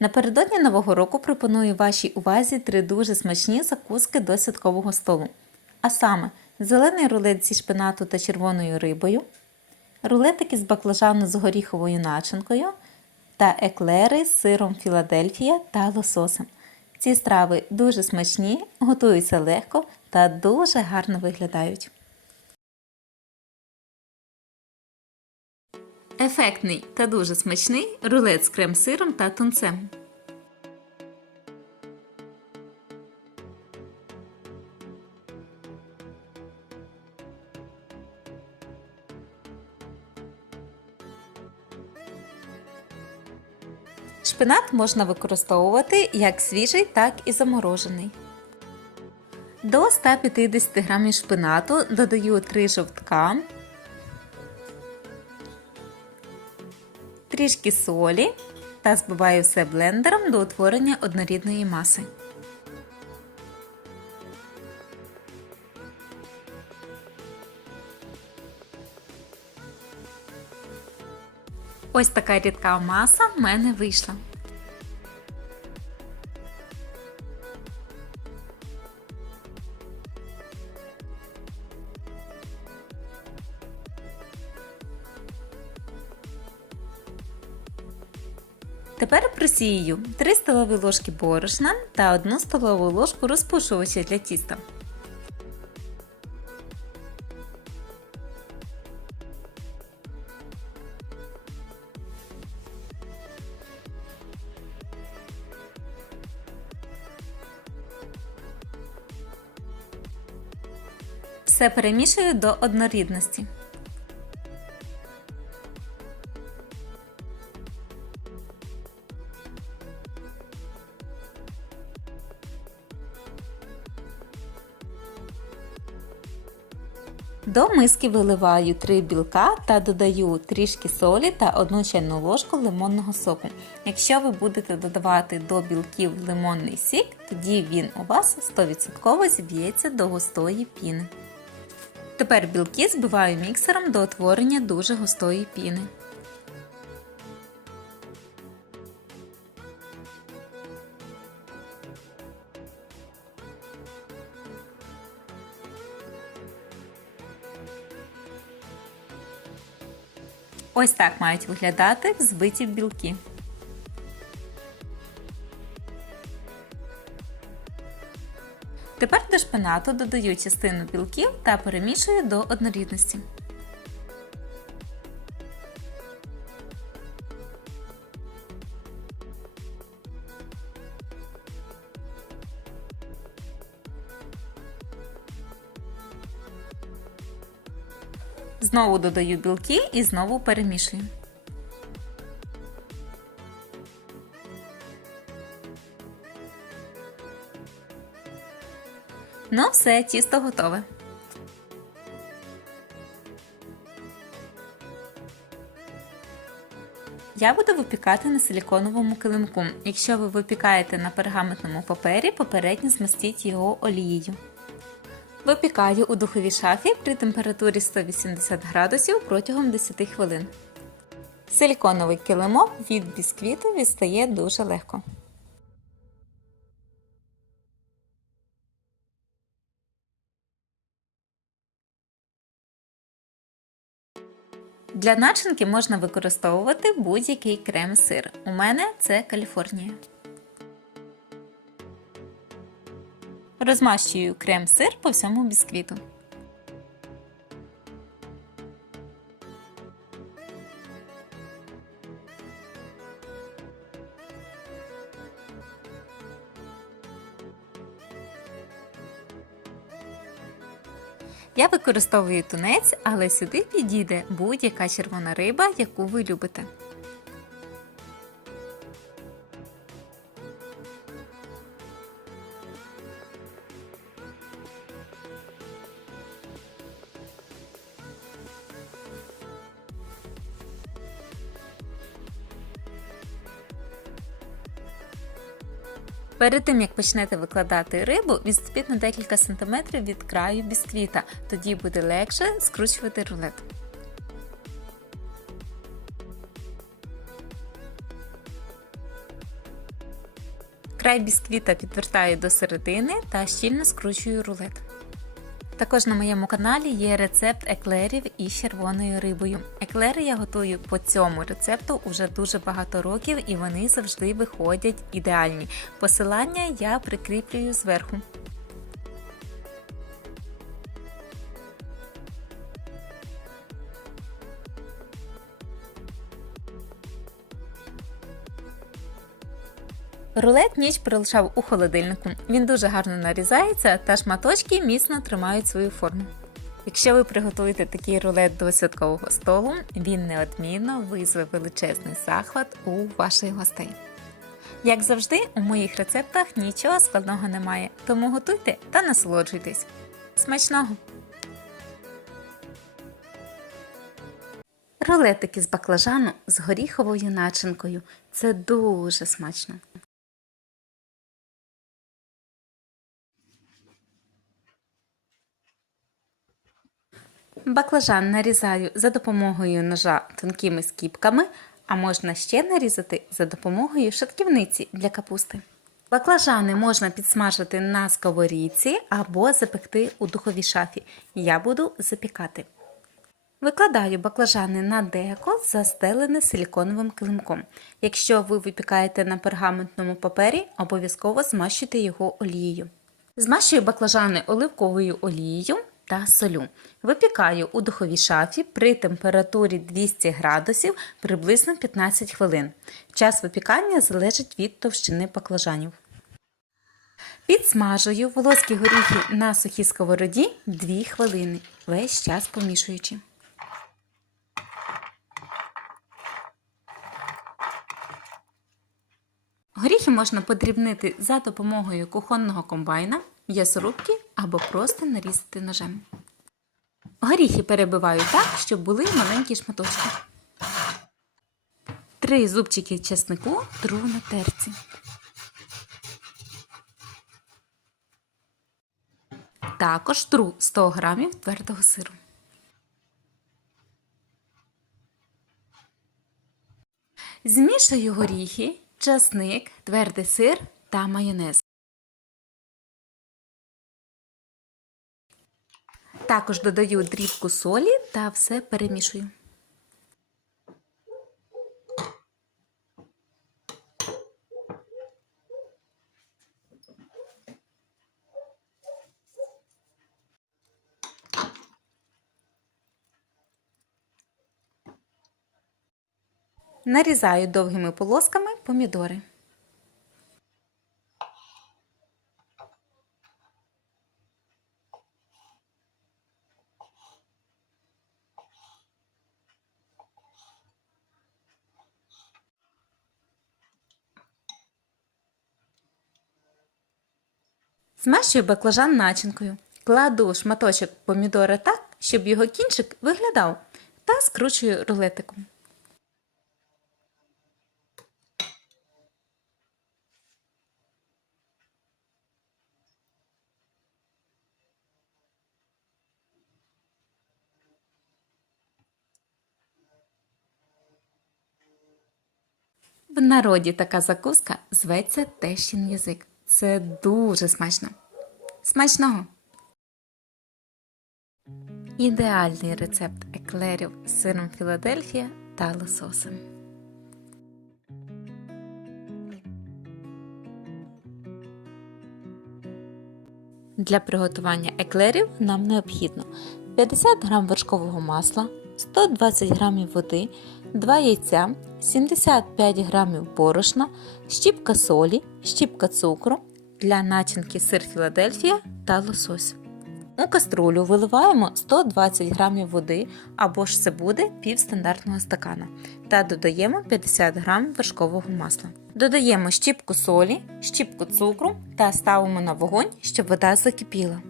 Напередодні Нового року пропоную вашій увазі три дуже смачні закуски до святкового столу. А саме зелений рулет зі шпинату та червоною рибою, рулетики з баклажану з горіховою начинкою та еклери з сиром Філадельфія та лососем. Ці страви дуже смачні, готуються легко та дуже гарно виглядають. Ефектний та дуже смачний рулет з крем-сиром та тунцем. Шпинат можна використовувати як свіжий, так і заморожений. До 150 г шпинату додаю 3 жовтка, трішки солі та збиваю все блендером до утворення однорідної маси. Ось така рідка маса в мене вийшла. Просію 3 столові ложки борошна та 1 столову ложку розпушувача для тіста. Все перемішую до однорідності. До миски виливаю 3 білка та додаю трішки солі та 1 чайну ложку лимонного соку. Якщо ви будете додавати до білків лимонний сік, тоді він у вас 100% зіб'ється до густої піни. Тепер білки збиваю міксером до утворення дуже густої піни. Ось так мають виглядати взбиті білки. Тепер до шпинату додаю частину білків та перемішую до однорідності. Знову додаю білки і знову перемішую. Ну все, тісто готове. Я буду випікати на силіконовому килимку. Якщо ви випікаєте на пергаментному папері, попередньо змастіть його олією. Випікаю у духовій шафі при температурі 180 градусів протягом 10 хвилин. Силіконовий килимок від бісквіту відстає дуже легко. Для начинки можна використовувати будь-який крем-сир. У мене це Каліфорнія. Розмащую крем-сир по всьому бісквіту. Я використовую тунець, але сюди підійде будь-яка червона риба, яку ви любите. Перед тим як почнете викладати рибу, відступіть на декілька сантиметрів від краю бісквіта, тоді буде легше скручувати рулет. Край бісквіта підвертаю до середини та щільно скручую рулет. Також на моєму каналі є рецепт еклерів із червоною рибою. Еклери я готую по цьому рецепту уже дуже багато років і вони завжди виходять ідеальні. Посилання я прикріплюю зверху. Рулет ніч пролишав у холодильнику. Він дуже гарно нарізається та шматочки міцно тримають свою форму. Якщо ви приготуєте такий рулет до святкового столу, він неодмінно визве величезний захват у ваших гостей. Як завжди, у моїх рецептах нічого складного немає, тому готуйте та насолоджуйтесь. Смачного! Рулетики з баклажану з горіховою начинкою. Це дуже смачно. Баклажан нарізаю за допомогою ножа тонкими скіпками, а можна ще нарізати за допомогою шатківниці для капусти. Баклажани можна підсмажити на сковорідці або запекти у духовій шафі. Я буду запікати. Викладаю баклажани на деко, застелене силіконовим килимком. Якщо ви випікаєте на пергаментному папері, обов'язково змащуйте його олією. Змащую баклажани оливковою олією та солю. Випікаю у духовій шафі при температурі 200 градусів приблизно 15 хвилин. Час випікання залежить від товщини баклажанів. Підсмажую волоські горіхи на сухій сковороді 2 хвилини, весь час помішуючи. Горіхи можна подрібнити за допомогою кухонного комбайна, м'ясорубки або просто нарізати ножем. Горіхи перебиваю так, щоб були маленькі шматочки. Три зубчики чеснику тру на терці. Також тру 100 грамів твердого сиру. Змішую горіхи, часник, твердий сир та майонез. Також додаю дрібку солі та все перемішую. Нарізаю довгими полосками помідори. Змащую баклажан начинкою. Кладу шматочок помідора так, щоб його кінчик виглядав, та скручую рулетиком. В народі така закуска зветься тещин язик. Це дуже смачно. Смачного! Ідеальний рецепт еклерів з сиром Філадельфія та лососем. Для приготування еклерів нам необхідно 50 г вершкового масла, 120 г води, 2 яйця, 75 г борошна, щіпка солі, щіпка цукру для начинки сир Філадельфія та лосось. У каструлю виливаємо 120 г води або ж це буде пів стандартного стакана та додаємо 50 г вершкового масла. Додаємо щіпку солі, щіпку цукру та ставимо на вогонь, щоб вода закипіла.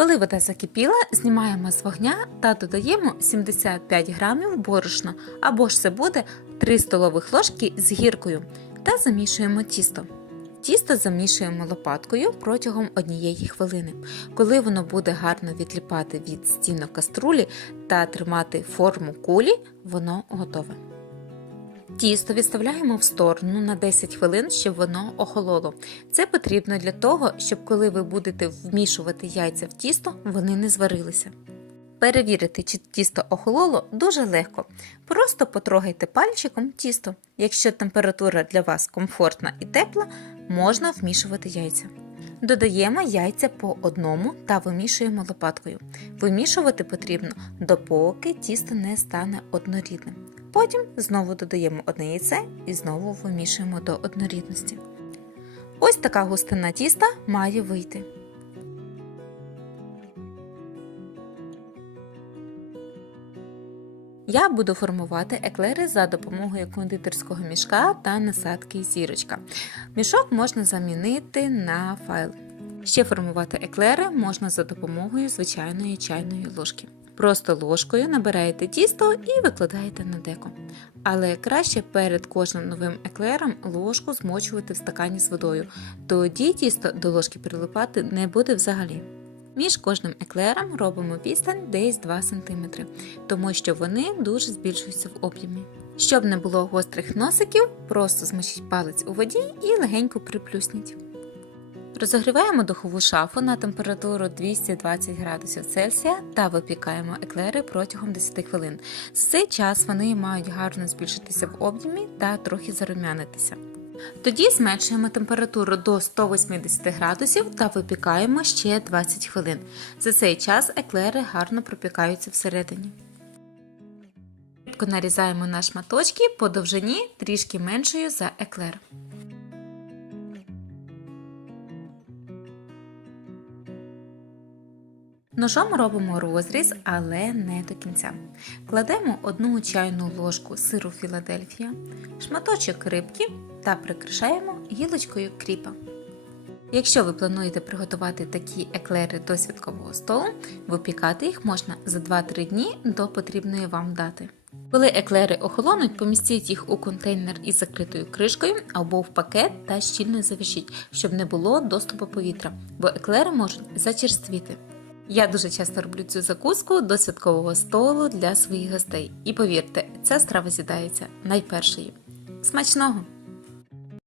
Коли вода закипіла, знімаємо з вогня та додаємо 75 грамів борошна або ж це буде 3 столових ложки з гіркою та замішуємо тісто. Тісто замішуємо лопаткою протягом однієї хвилини. Коли воно буде гарно відліпати від стінок каструлі та тримати форму кулі, воно готове. Тісто відставляємо в сторону на 10 хвилин, щоб воно охололо. Це потрібно для того, щоб коли ви будете вмішувати яйця в тісто, вони не зварилися. Перевірити, чи тісто охололо, дуже легко. Просто потрогайте пальчиком тісто. Якщо температура для вас комфортна і тепла, можна вмішувати яйця. Додаємо яйця по одному та вимішуємо лопаткою. Вимішувати потрібно, допоки тісто не стане однорідним. Потім знову додаємо одне яйце і знову вимішуємо до однорідності. Ось така густина тіста має вийти. Я буду формувати еклери за допомогою кондитерського мішка та насадки зірочка. Мішок можна замінити на файл. Ще формувати еклери можна за допомогою звичайної чайної ложки. Просто ложкою набираєте тісто і викладаєте на деко. Але краще перед кожним новим еклером ложку змочувати в стакані з водою. Тоді тісто до ложки прилипати не буде взагалі. Між кожним еклером робимо відстань десь 2 см, тому що вони дуже збільшуються в об'ємі. Щоб не було гострих носиків, просто змочіть палець у воді і легенько приплюсніть. Розогріваємо духову шафу на температуру 220 градусів Цельсія та випікаємо еклери протягом 10 хвилин. За цей час вони мають гарно збільшитися в об'ємі та трохи зарум'янитися. Тоді зменшуємо температуру до 180 градусів та випікаємо ще 20 хвилин. За цей час еклери гарно пропікаються всередині. Нарізаємо на шматочки по довжині трішки меншою за еклер. Ножом робимо розріз, але не до кінця. Кладемо одну чайну ложку сиру Філадельфія, шматочок рибки та прикрашаємо гілочкою кріпа. Якщо ви плануєте приготувати такі еклери до святкового столу, випікати їх можна за 2-3 дні до потрібної вам дати. Коли еклери охолонуть, помістіть їх у контейнер із закритою кришкою або в пакет та щільно завішіть, щоб не було доступу повітря, бо еклери можуть зачерствіти. Я дуже часто роблю цю закуску до святкового столу для своїх гостей. І повірте, ця страва з'їдається найпершою. Смачного!